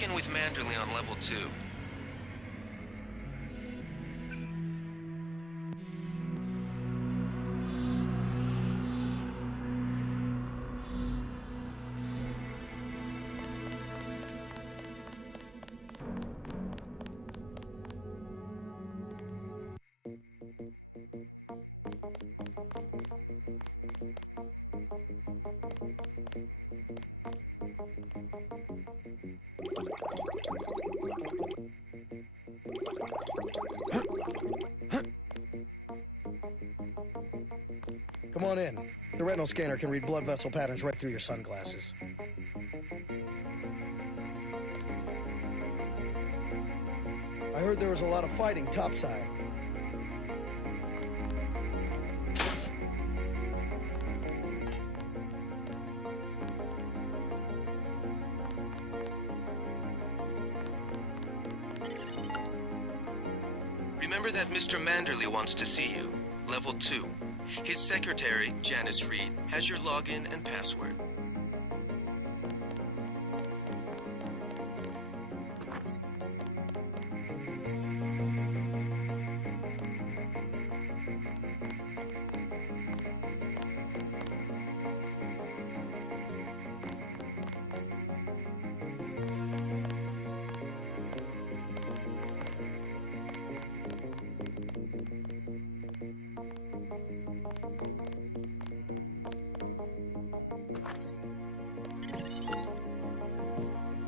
check in with Manderley on level 2. Come on in. The retinal scanner can read blood vessel patterns right through your sunglasses. I heard there was a lot of fighting topside. Remember that Mr. Manderley wants to see you. Level 2. His secretary, Janice Reed, has your login and password.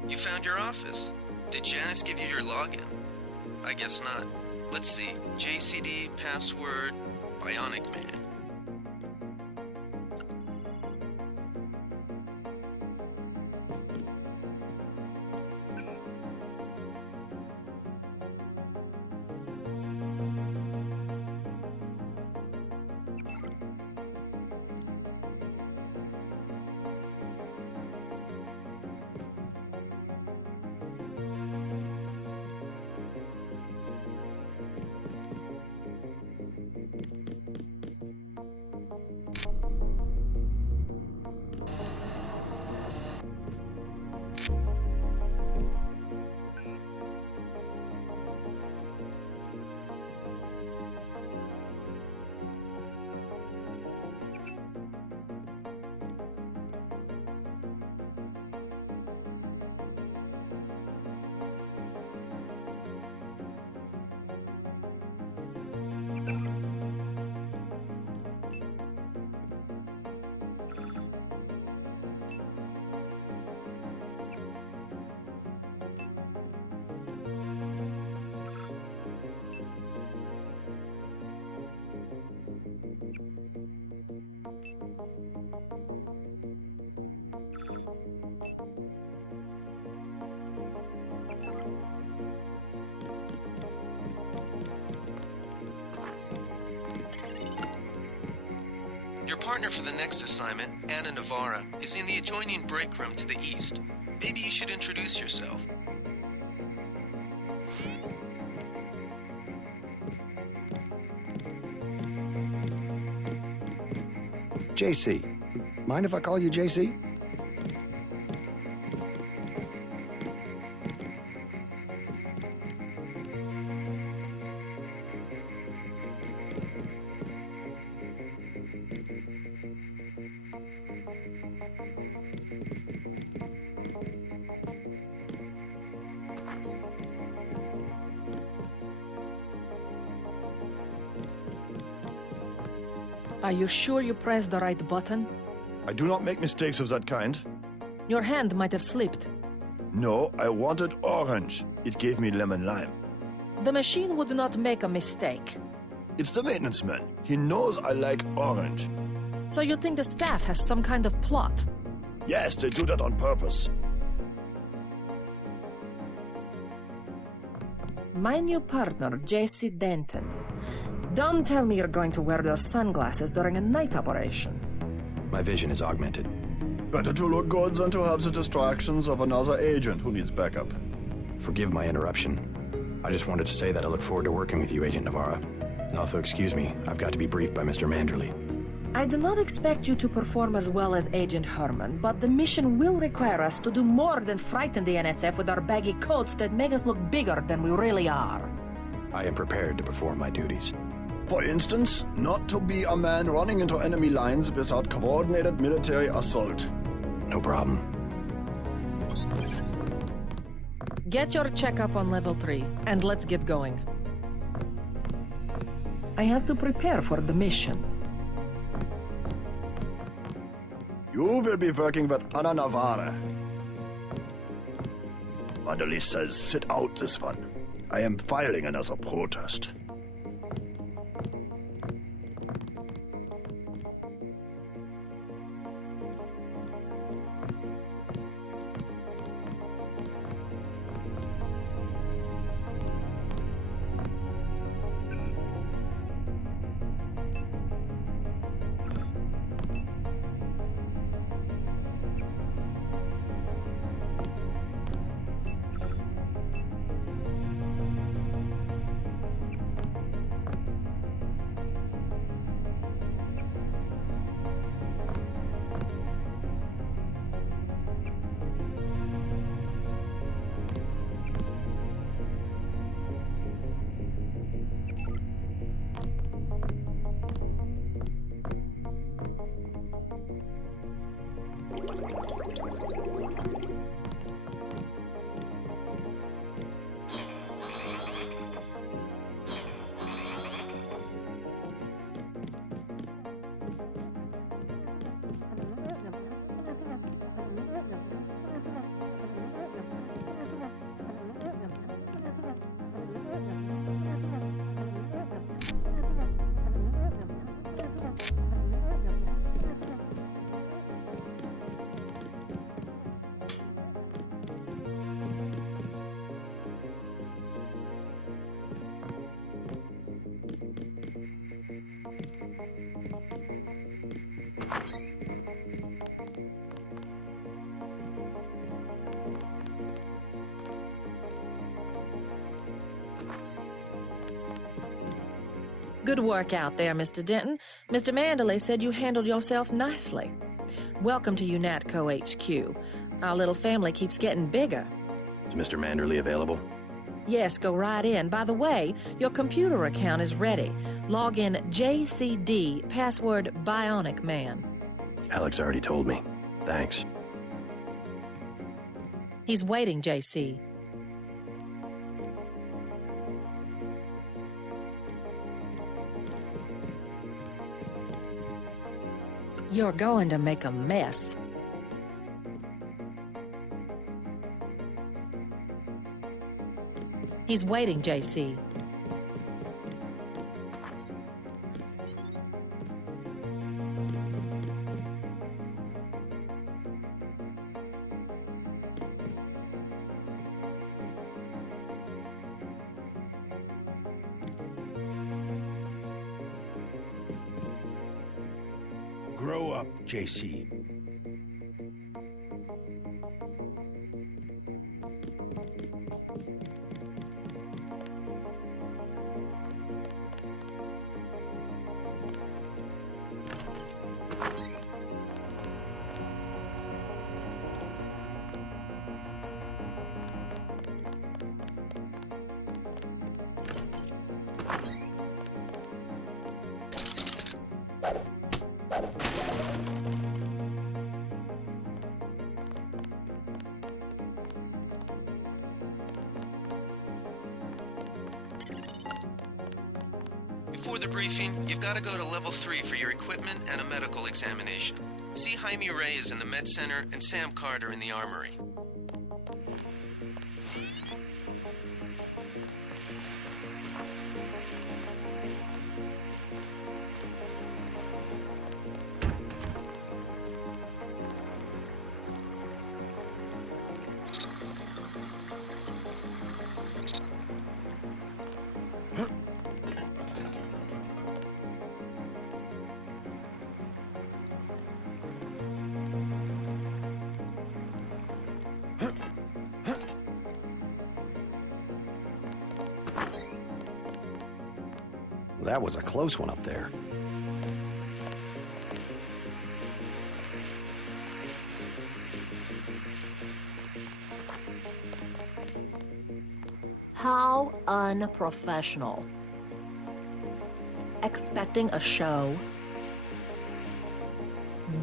You found your office. Did Janice give you your login? I guess not. Let's see. JCD, password, Bionic Man. Your partner for the next assignment, Anna Navarra, is in the adjoining break room to the east. Maybe you should introduce yourself. JC. Mind if I call you JC? Are you sure you pressed the right button? I do not make mistakes of that kind. Your hand might have slipped. No, I wanted orange. It gave me lemon lime. The machine would not make a mistake. It's the maintenance man. He knows I like orange. So you think the staff has some kind of plot? Yes, they do that on purpose. My new partner, J.C. Denton. Don't tell me you're going to wear those sunglasses during a night operation. My vision is augmented. Better to look good than to have the distractions of another agent who needs backup. Forgive my interruption. I just wanted to say that I look forward to working with you, Agent Navarra. Now, if you'll excuse me, I've got to be briefed by Mr. Manderley. I do not expect you to perform as well as Agent Herman, but the mission will require us to do more than frighten the NSF with our baggy coats that make us look bigger than we really are. I am prepared to perform my duties. For instance, not to be a man running into enemy lines without coordinated military assault. No problem. Get your checkup on level 3, and let's get going. I have to prepare for the mission. You will be working with Ana Navarre. Wanderley says sit out this one. I am filing another protest. Good work out there, Mr. Denton. Mr. Manderley said you handled yourself nicely. Welcome to UNATCO HQ. Our little family keeps getting bigger. Is Mr. Manderley available? Yes, go right in. By the way, your computer account is ready. Log in JCD, password Bionic Man. Alex already told me. Thanks. He's waiting, JC. You're going to make a mess. He's waiting, JC. Grow up, JC. Before the briefing, you've got to go to level 3 for your equipment and a medical examination. See Jaime Reyes in the med center and Sam Carter in the armory. That was a close one up there. How unprofessional. Expecting a show?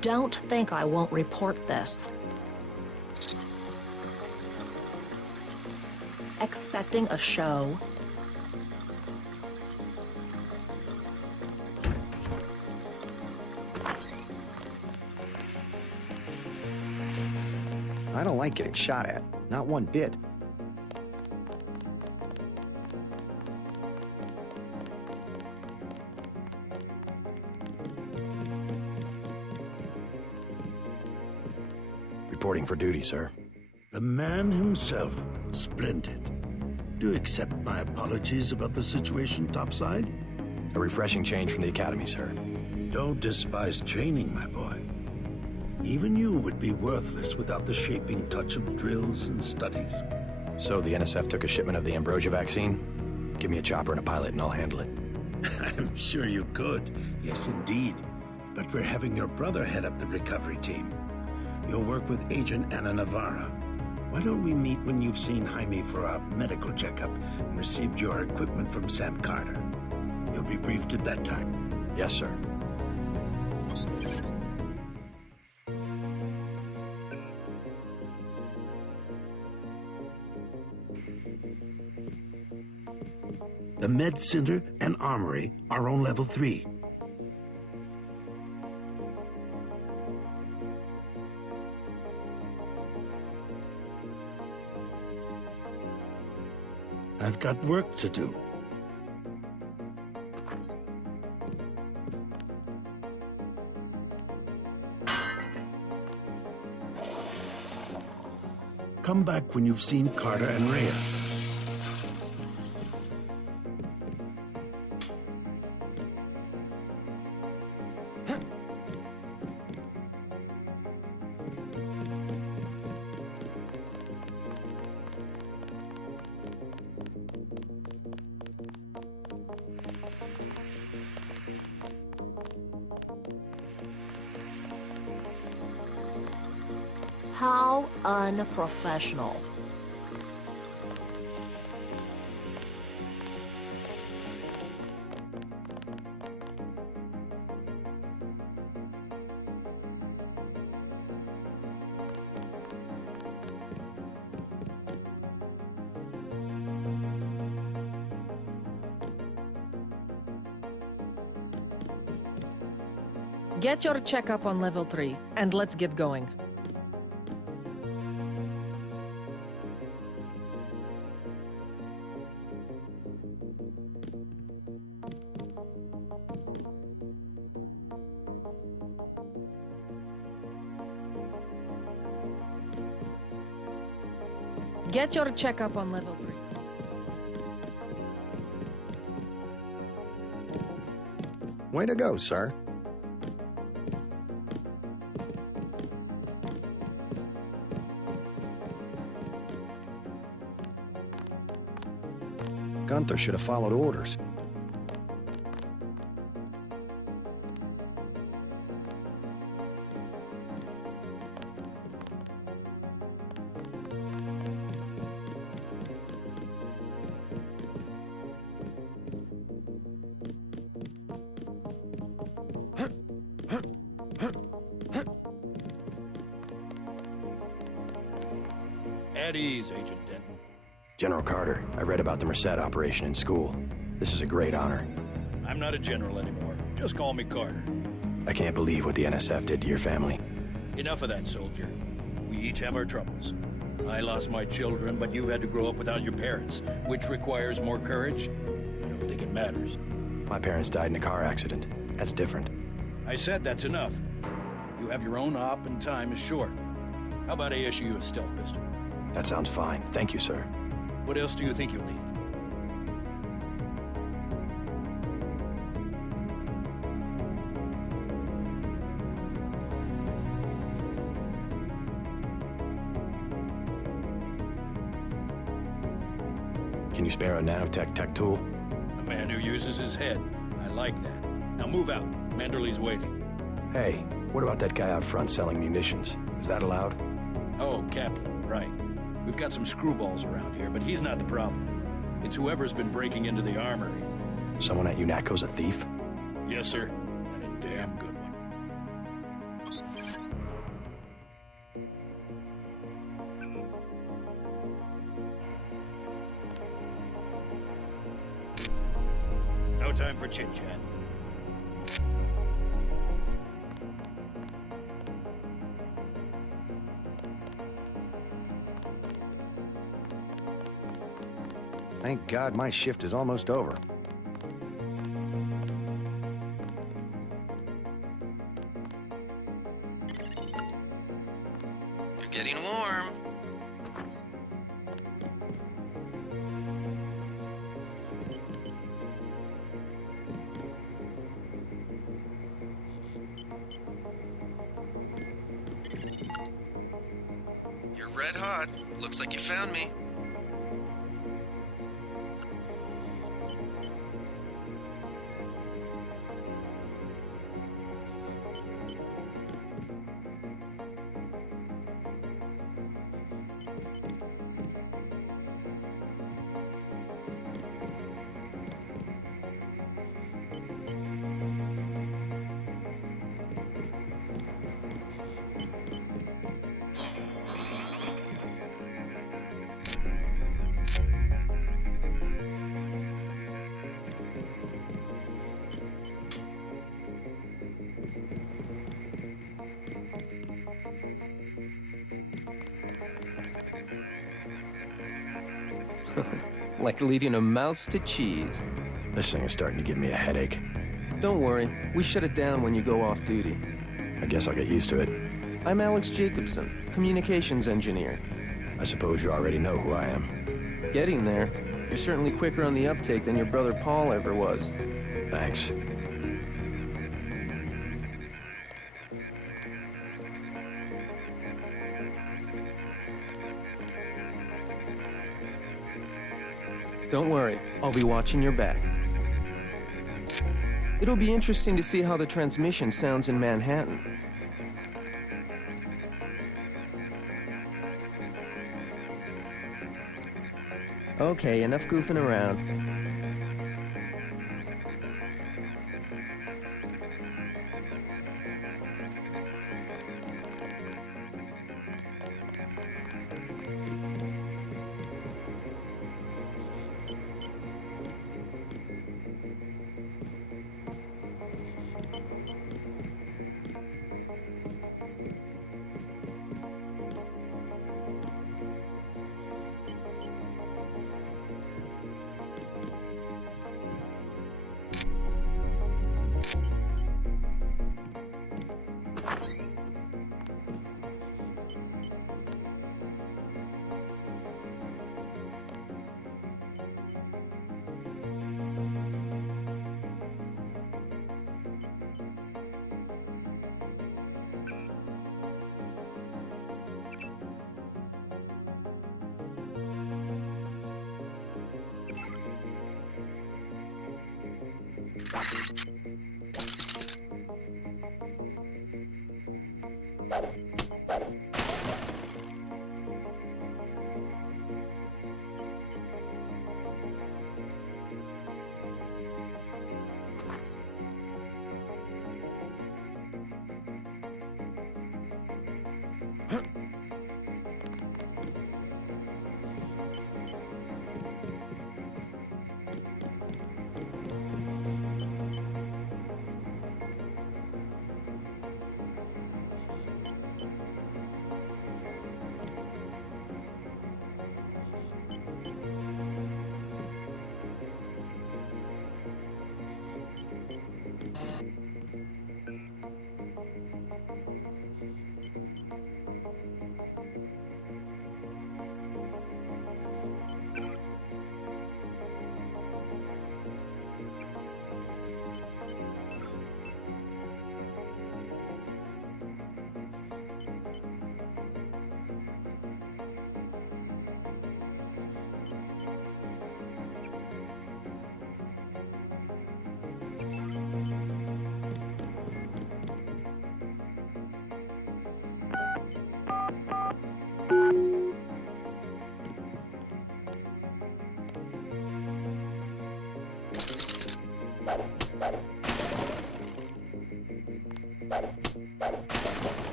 Don't think I won't report this. Expecting a show? I don't like getting shot at. Not one bit. Reporting for duty, sir. The man himself. Splendid. Do accept my apologies about the situation topside? A refreshing change from the academy, sir. Don't despise training, my boy. Even you would be worthless without the shaping touch of drills and studies. So the NSF took a shipment of the ambrosia vaccine? Give me a chopper and a pilot and I'll handle it. I'm sure you could. Yes, indeed. But we're having your brother head up the recovery team. You'll work with Agent Ana Navarra. Why don't we meet when you've seen Jaime for a medical checkup and received your equipment from Sam Carter? You'll be briefed at that time. Yes, sir. The Med Center and Armory are on level 3. I've got work to do. Come back when you've seen Carter and Reyes. How unprofessional. Get your checkup on level 3, and let's get going. Get your checkup on level 3. Way to go, sir. Gunther should have followed orders. At ease, Agent Denton. General Carter, I read about the Merced operation in school. This is a great honor. I'm not a general anymore. Just call me Carter. I can't believe what the NSF did to your family. Enough of that, soldier. We each have our troubles. I lost my children, but you had to grow up without your parents, which requires more courage. I don't think it matters. My parents died in a car accident. That's different. I said that's enough. You have your own op and time is short. How about I issue you a stealth pistol? That sounds fine. Thank you, sir. What else do you think you'll need? Can you spare a nanotech tech tool? A man who uses his head. I like that. Now move out. Manderley's waiting. Hey, what about that guy out front selling munitions? Is that allowed? Oh, Kaplan, right. We've got some screwballs around here, but he's not the problem. It's whoever's been breaking into the armory. Someone at UNATCO's a thief? Yes, sir. And a damn good one. No time for chit-chat. Thank God my shift is almost over. You're getting warm. You're red hot. Looks like you found me. Like leading a mouse to cheese. This thing is starting to give me a headache. Don't worry, we shut it down when you go off duty. I guess I'll get used to it. I'm Alex Jacobson, communications engineer. I suppose you already know who I am. Getting there. You're certainly quicker on the uptake than your brother Paul ever was. Thanks. Don't worry, I'll be watching your back. It'll be interesting to see how the transmission sounds in Manhattan. Okay, enough goofing around.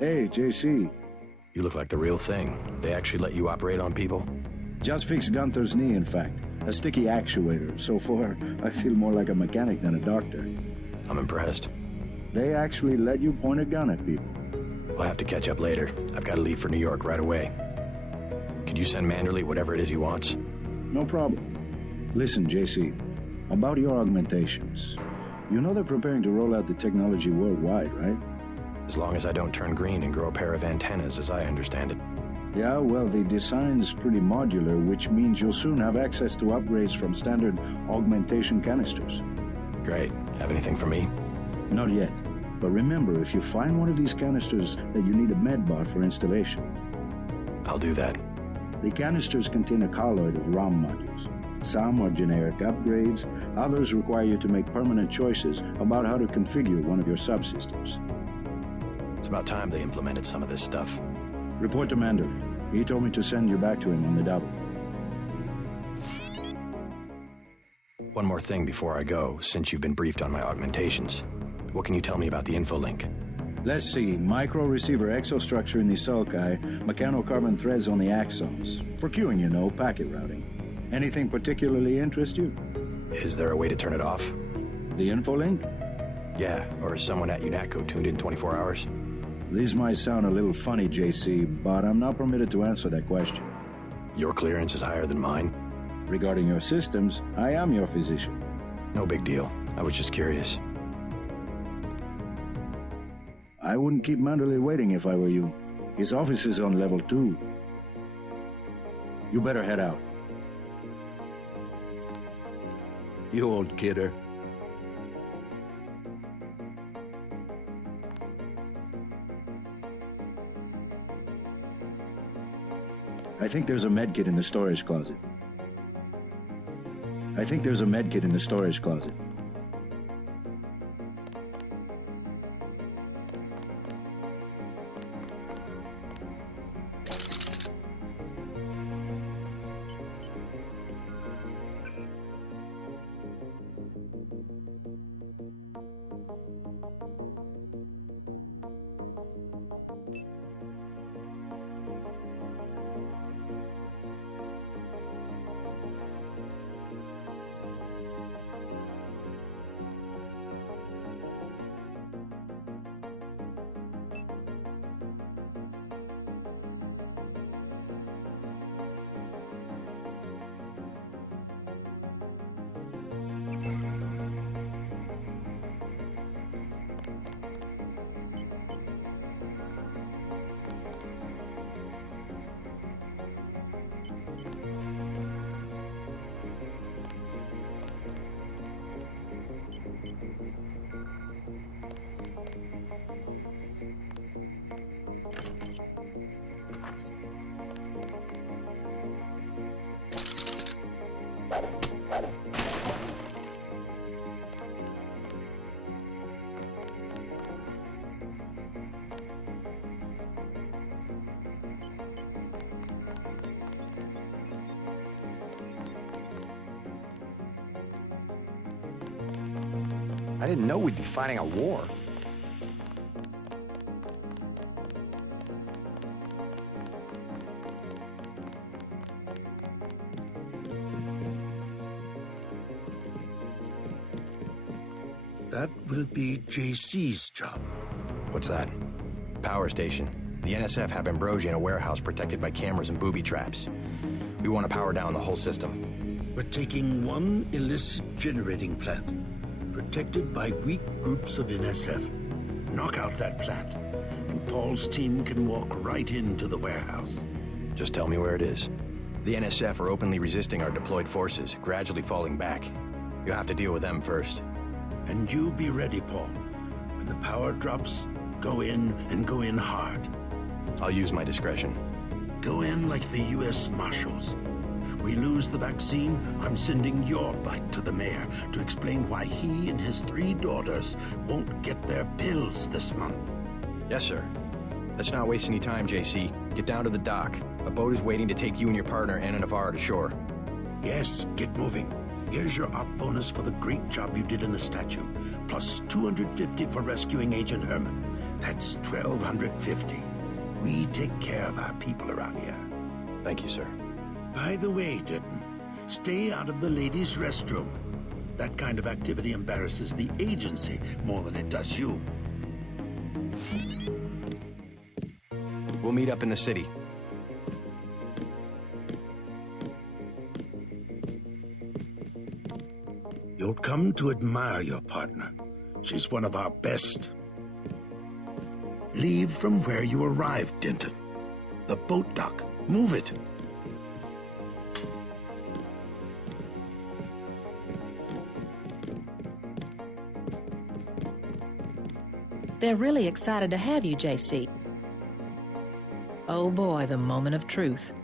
Hey, JC. You look like the real thing. They actually let you operate on people? Just fixed Gunther's knee, in fact. A sticky actuator. So far, I feel more like a mechanic than a doctor. I'm impressed. They actually let you point a gun at people. We'll have to catch up later. I've got to leave for New York right away. Could you send Manderley whatever it is he wants? No problem. Listen, JC, about your augmentations. You know they're preparing to roll out the technology worldwide, right? As long as I don't turn green and grow a pair of antennas, as I understand it. Yeah, well, the design's pretty modular, which means you'll soon have access to upgrades from standard augmentation canisters. Great. Have anything for me? Not yet. But remember, if you find one of these canisters, that you need a medbot for installation. I'll do that. The canisters contain a colloid of ROM modules. Some are generic upgrades, others require you to make permanent choices about how to configure one of your subsystems. It's about time they implemented some of this stuff. Report to Manderley. He told me to send you back to him on the double. One more thing before I go, since you've been briefed on my augmentations. What can you tell me about the info link? Let's see. Micro-receiver exostructure in the sulci, mechanocarbon threads on the axons. For queuing, you know, packet routing. Anything particularly interest you? Is there a way to turn it off? The info link? Yeah, or is someone at UNATCO tuned in 24 hours? This might sound a little funny, JC, but I'm not permitted to answer that question. Your clearance is higher than mine? Regarding your systems, I am your physician. No big deal. I was just curious. I wouldn't keep Manderley waiting if I were you. His office is on level 2. You better head out. You old kidder. I think there's a medkit in the storage closet. I think there's a medkit in the storage closet. I didn't know we'd be fighting a war. That will be JC's job. What's that? Power station. The NSF have Ambrosia in a warehouse protected by cameras and booby traps. We want to power down the whole system. We're taking one illicit generating plant, protected by weak groups of NSF. Knock out that plant, and Paul's team can walk right into the warehouse. Just tell me where it is. The NSF are openly resisting our deployed forces, gradually falling back. You'll have to deal with them first. And you be ready, Paul. When the power drops, go in and go in hard. I'll use my discretion. Go in like the U.S. Marshals. We lose the vaccine, I'm sending your butt to the mayor to explain why he and his 3 daughters won't get their pills this month. Yes, sir. Let's not waste any time, JC. Get down to the dock. A boat is waiting to take you and your partner, Anna Navarro, to shore. Yes, get moving. Here's your op bonus for the great job you did in the statue, plus 250 for rescuing Agent Herman. That's 1,250. We take care of our people around here. Thank you, sir. By the way, Denton, stay out of the ladies' restroom. That kind of activity embarrasses the agency more than it does you. We'll meet up in the city. You'll come to admire your partner. She's one of our best. Leave from where you arrived, Denton. The boat dock. Move it. They're really excited to have you, JC. Oh boy, the moment of truth.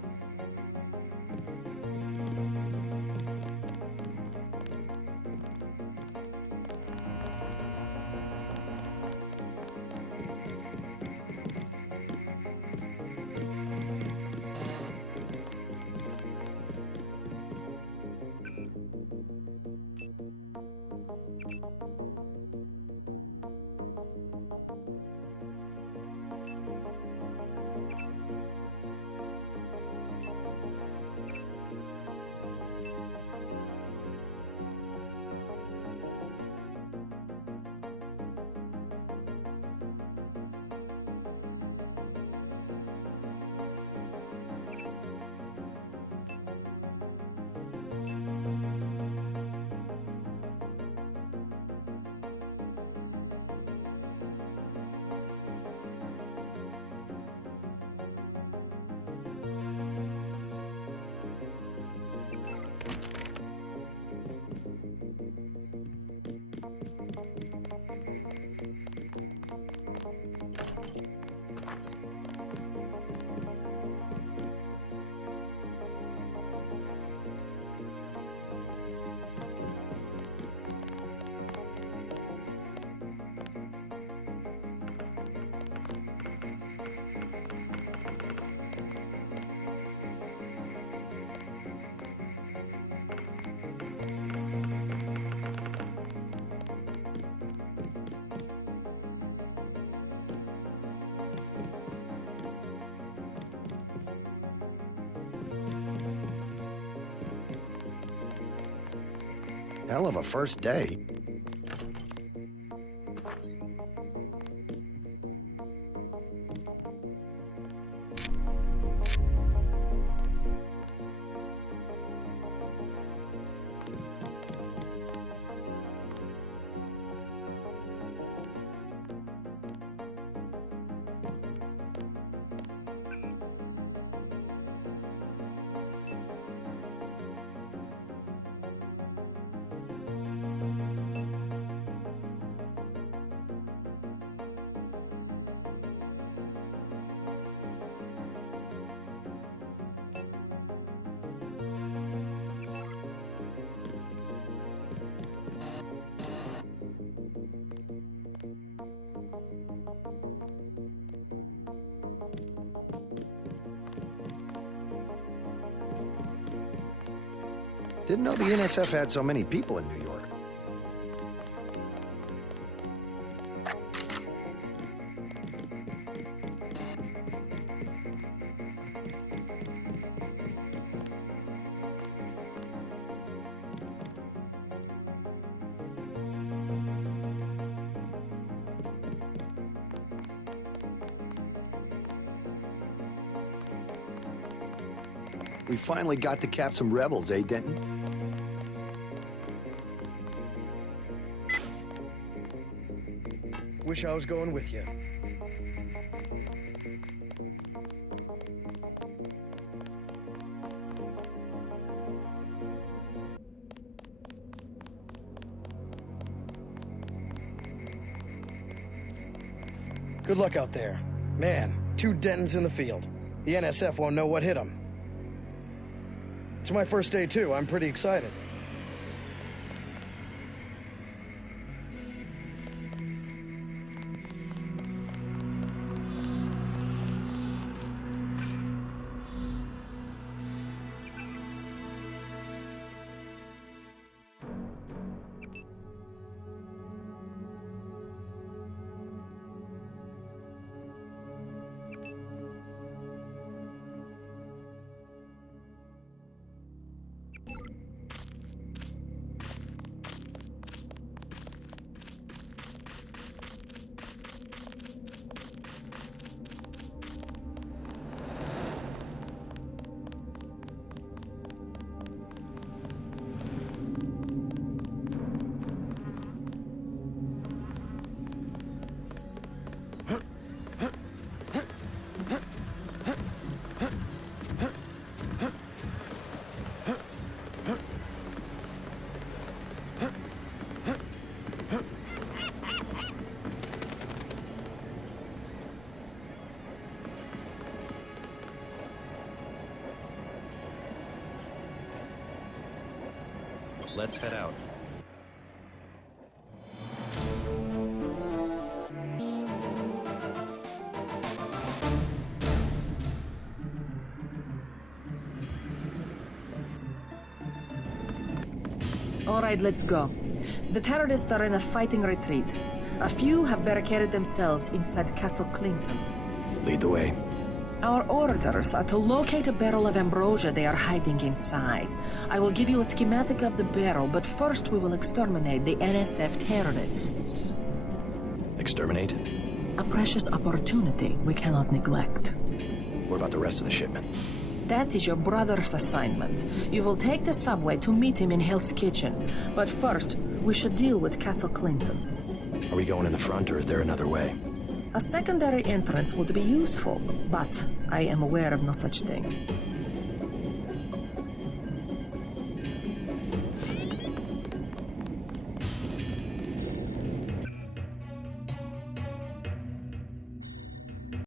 Hell of a first day. Didn't know the NSF had so many people in New York. We finally got to cap some rebels, eh, Denton? Wish I was going with you. Good luck out there. Man, 2 Dentons in the field. The NSF won't know what hit them. It's my first day, too. I'm pretty excited. Let's head out. All right, let's go. The terrorists are in a fighting retreat. A few have barricaded themselves inside Castle Clinton. Lead the way. Our orders are to locate a barrel of ambrosia they are hiding inside. I will give you a schematic of the barrel, but first we will exterminate the NSF terrorists. Exterminate? A precious opportunity we cannot neglect. What about the rest of the shipment? That is your brother's assignment. You will take the subway to meet him in Hell's Kitchen. But first, we should deal with Castle Clinton. Are we going in the front, or is there another way? A secondary entrance would be useful, but I am aware of no such thing.